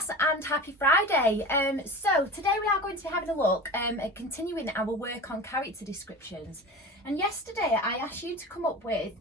class and happy Friday. So today we are going to be having a look at continuing our work on character descriptions. And yesterday I asked you to come up with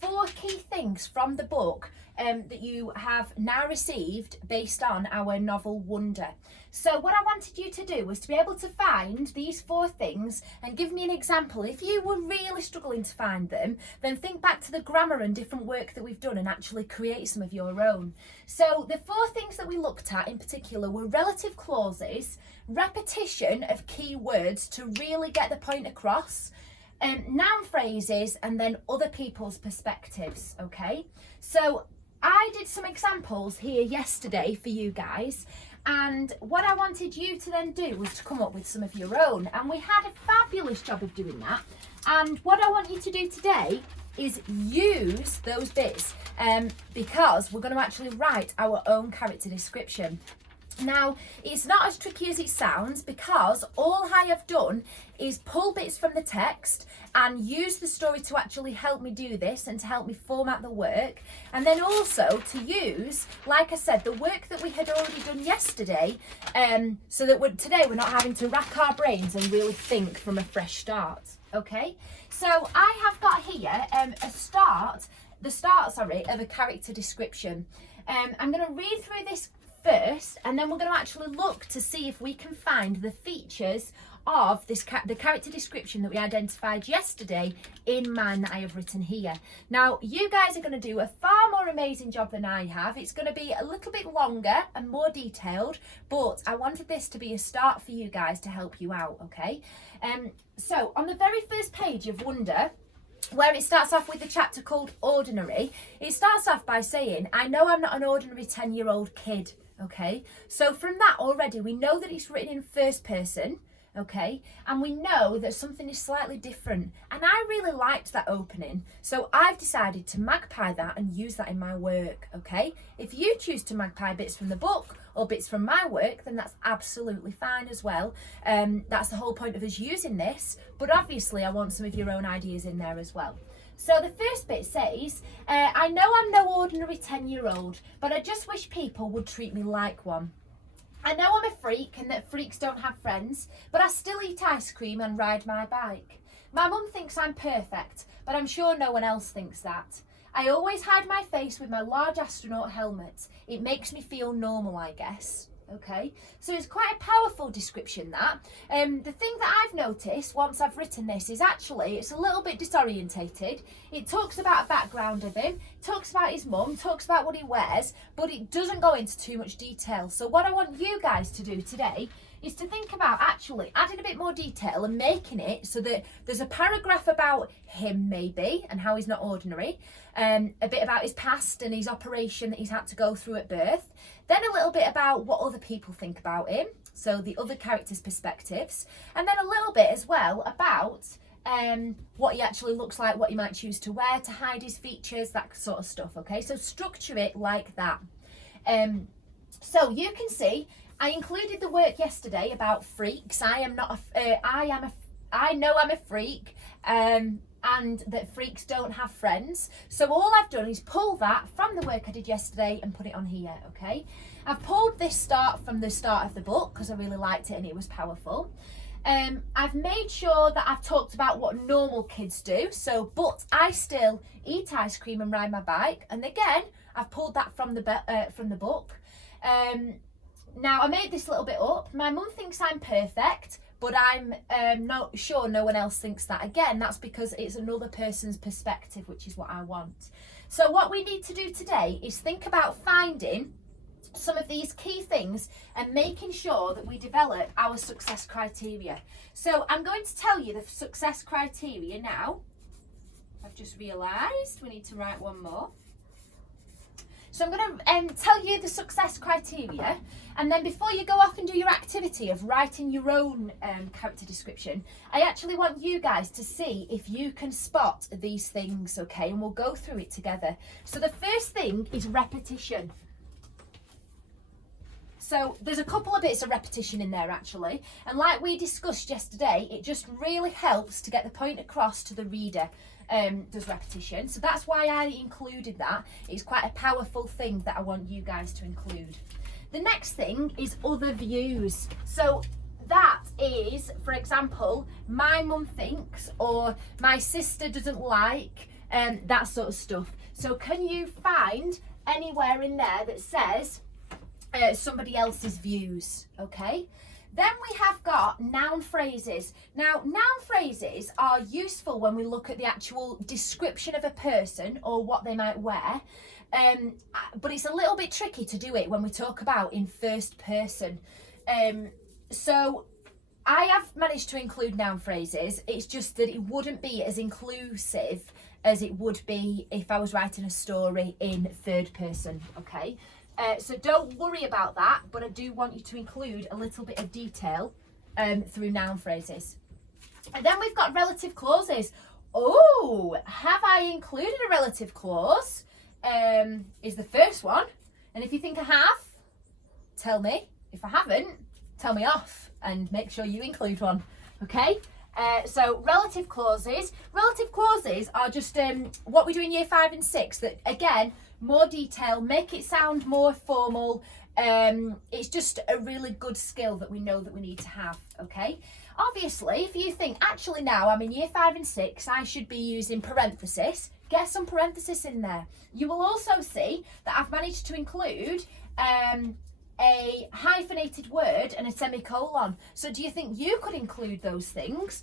4 key things from the book that you have now received based on our novel Wonder. So what I wanted you to do was to be able to find these 4 things and give me an example. If you were really struggling to find them, then think back to the grammar and different work that we've done and actually create some of your own. So the 4 things that we looked at in particular were relative clauses, repetition of key words to really get the point across, noun phrases, and then other people's perspectives, okay? So I did some examples here yesterday for you guys, and what I wanted you to then do was to come up with some of your own, and we had a fabulous job of doing that. And what I want you to do today is use those bits because we're going to actually write our own character description. Now, it's not as tricky as it sounds because all I have done is pull bits from the text and use the story to actually help me do this and to help me format the work. And then also to use, like I said, the work that we had already done yesterday so that today we're not having to rack our brains and really think from a fresh start. Okay, so I have got here the start of a character description. I'm going to read through this first, and then we're going to actually look to see if we can find the features of the character description that we identified yesterday in mine that I have written here. Now, you guys are going to do a far more amazing job than I have. It's going to be a little bit longer and more detailed, but I wanted this to be a start for you guys to help you out, okay? So on the very first page of Wonder, where it starts off with the chapter called Ordinary, it starts off by saying, I know I'm not an ordinary 10-year-old kid. Okay, so from that already we know that it's written in first person, okay, and we know that something is slightly different, and I really liked that opening, so I've decided to magpie that and use that in my work. Okay, if you choose to magpie bits from the book or bits from my work, then that's absolutely fine as well. That's the whole point of us using this, but obviously I want some of your own ideas in there as well. So the first bit says, I know I'm no ordinary 10-year-old, but I just wish people would treat me like one. I know I'm a freak and that freaks don't have friends, but I still eat ice cream and ride my bike. My mum thinks I'm perfect, but I'm sure no one else thinks that. I always hide my face with my large astronaut helmet. It makes me feel normal, I guess. Okay, so it's quite a powerful description, that. The thing that I've noticed once I've written this is actually it's a little bit disorientated. It talks about a background of him, talks about his mum, talks about what he wears, but it doesn't go into too much detail. So what I want you guys to do today is to think about actually adding a bit more detail and making it so that there's a paragraph about him maybe and how he's not ordinary, a bit about his past and his operation that he's had to go through at birth, then a little bit about what other people think about him, so the other characters' perspectives, and then a little bit as well about what he actually looks like, what he might choose to wear to hide his features, that sort of stuff. Okay, so structure it like that. So you can see I included the work yesterday about freaks. I know I'm a freak, and that freaks don't have friends. So all I've done is pull that from the work I did yesterday and put it on here, okay? I've pulled this start from the start of the book because I really liked it and it was powerful. I've made sure that I've talked about what normal kids do. So, but I still eat ice cream and ride my bike. And again, I've pulled that from the book. Now, I made this little bit up. My mum thinks I'm perfect, but I'm not sure no one else thinks that. Again, that's because it's another person's perspective, which is what I want. So what we need to do today is think about finding some of these key things and making sure that we develop our success criteria. So I'm going to tell you the success criteria now. I've just realised we need to write one more. So I'm going to tell you the success criteria, and then before you go off and do your activity of writing your own character description, I actually want you guys to see if you can spot these things, okay? And we'll go through it together. So the first thing is repetition. So there's a couple of bits of repetition in there actually, and like we discussed yesterday, it just really helps to get the point across to the reader. Does repetition, so that's why I included that. It's quite a powerful thing that I want you guys to include. The next thing is other views. So that is, for example, my mum thinks, or my sister doesn't like, that sort of stuff. So can you find anywhere in there that says somebody else's views? Okay. Then we have got noun phrases. Now, noun phrases are useful when we look at the actual description of a person or what they might wear. But it's a little bit tricky to do it when we talk about in first person. So I have managed to include noun phrases. It's just that it wouldn't be as inclusive as it would be if I was writing a story in third person, okay? So don't worry about that, but I do want you to include a little bit of detail through noun phrases. And then we've got relative clauses. Oh, have I included a relative clause? Is the first one. And if you think I have, tell me. If I haven't, tell me off and make sure you include one, okay? So relative clauses. Relative clauses are just what we do in year 5 and 6 that, again, more detail, make it sound more formal. It's just a really good skill that we know that we need to have, okay? Obviously, if you think, actually now I'm in year 5 and 6, I should be using parenthesis, get some parenthesis in there. You will also see that I've managed to include a hyphenated word and a semicolon. So do you think you could include those things?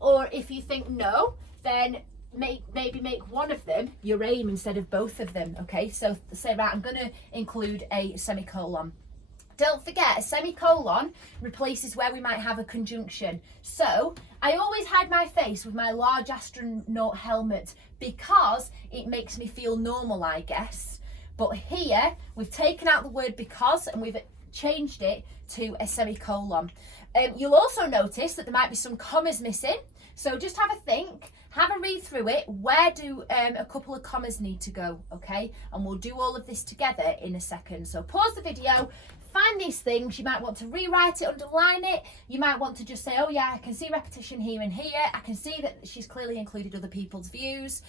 Or if you think no, then maybe make one of them your aim instead of both of them, okay? So say, right, I'm going to include a semicolon. Don't forget, a semicolon replaces where we might have a conjunction. So I always hide my face with my large astronaut helmet because it makes me feel normal, I guess. But here we've taken out the word because and we've changed it to a semicolon. You'll also notice that there might be some commas missing. So just have a think, have a read through it. Where do a couple of commas need to go, okay? And we'll do all of this together in a second. So pause the video, find these things. You might want to rewrite it, underline it. You might want to just say, oh yeah, I can see repetition here and here. I can see that she's clearly included other people's views.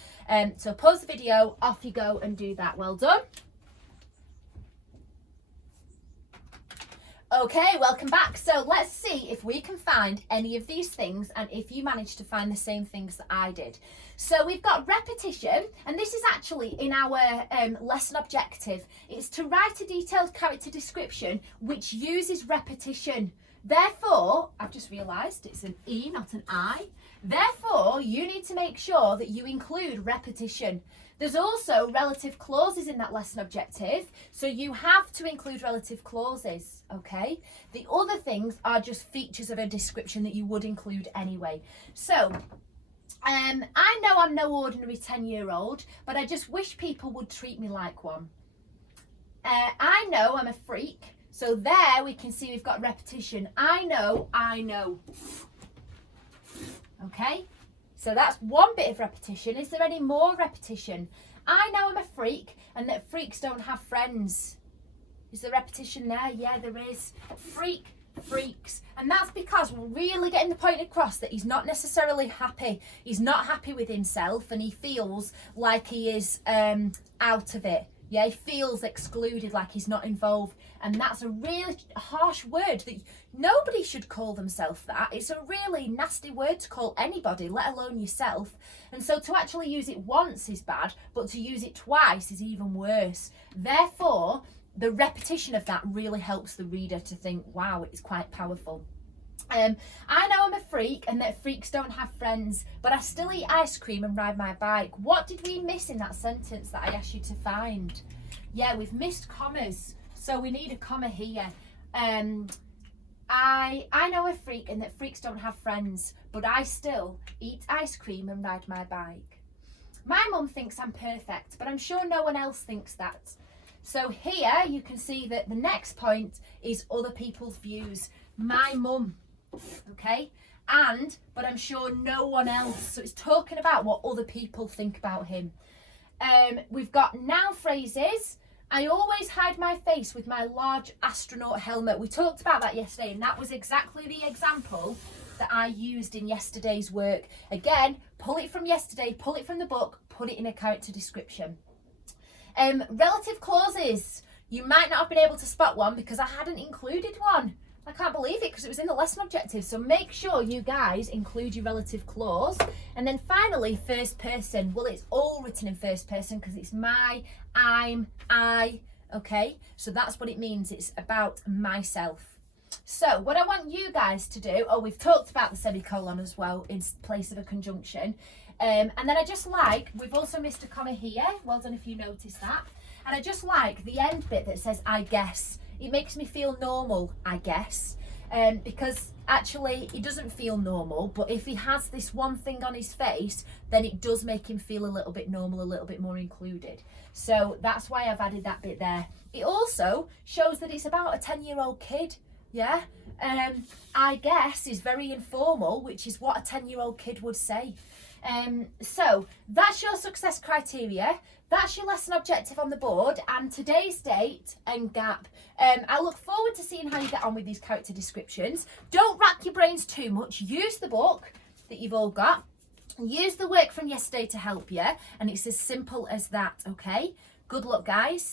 So pause the video, off you go and do that. Well done. Okay, welcome back. So let's see if we can find any of these things and if you manage to find the same things that I did. So we've got repetition, and this is actually in our lesson objective. It's to write a detailed character description which uses repetition. Therefore, I've just realised it's an E, not an I. Therefore, you need to make sure that you include repetition. There's also relative clauses in that lesson objective, so you have to include relative clauses, okay? The other things are just features of a description that you would include anyway. So, I know I'm no ordinary 10-year-old, but I just wish people would treat me like one. I know I'm a freak, so there we can see we've got repetition. I know. Okay? So that's one bit of repetition. Is there any more repetition? I know I'm a freak and that freaks don't have friends. Is there repetition there? Yeah, there is. Freak, freaks. And that's because we're really getting the point across that he's not necessarily happy. He's not happy with himself and he feels like he is out of it. Yeah, he feels excluded, like he's not involved. And that's a really harsh word that nobody should call themselves that. It's a really nasty word to call anybody, let alone yourself. And so to actually use it once is bad, but to use it twice is even worse. Therefore, the repetition of that really helps the reader to think, wow, it's quite powerful. I know I'm a freak and that freaks don't have friends, but I still eat ice cream and ride my bike. What did we miss in that sentence that I asked you to find? Yeah, we've missed commas, so we need a comma here. I know a freak and that freaks don't have friends, but I still eat ice cream and ride my bike. My mum thinks I'm perfect, but I'm sure no one else thinks that. So here you can see that the next point is other people's views. My mum. Okay, but I'm sure no one else. So it's talking about what other people think about him. We've got noun phrases. I always hide my face with my large astronaut helmet. We talked about that yesterday, and that was exactly the example that I used in yesterday's work. Again, pull it from yesterday, pull it from the book, put it in a character description. Relative clauses. You might not have been able to spot one because I hadn't included one. I can't believe it because it was in the lesson objectives. So make sure you guys include your relative clause. And then finally, first person. Well, it's all written in first person because it's my, I'm, I. Okay, so that's what it means. It's about myself. So what I want you guys to do, oh, we've talked about the semicolon as well in place of a conjunction. And then I just like, we've also missed a comma here. Well done if you noticed that. And I just like the end bit that says, I guess. It makes me feel normal, I guess. Because actually he doesn't feel normal, but if he has this one thing on his face, then it does make him feel a little bit normal, a little bit more included. So that's why I've added that bit there. It also shows that it's about a 10-year-old kid. Yeah, I guess is very informal, which is what a 10-year-old kid would say. So that's your success criteria. That's your lesson objective on the board and today's date and gap. I look forward to seeing how you get on with these character descriptions. Don't rack your brains too much. Use the book that you've all got. Use the work from yesterday to help you. And it's as simple as that, okay? Good luck, guys.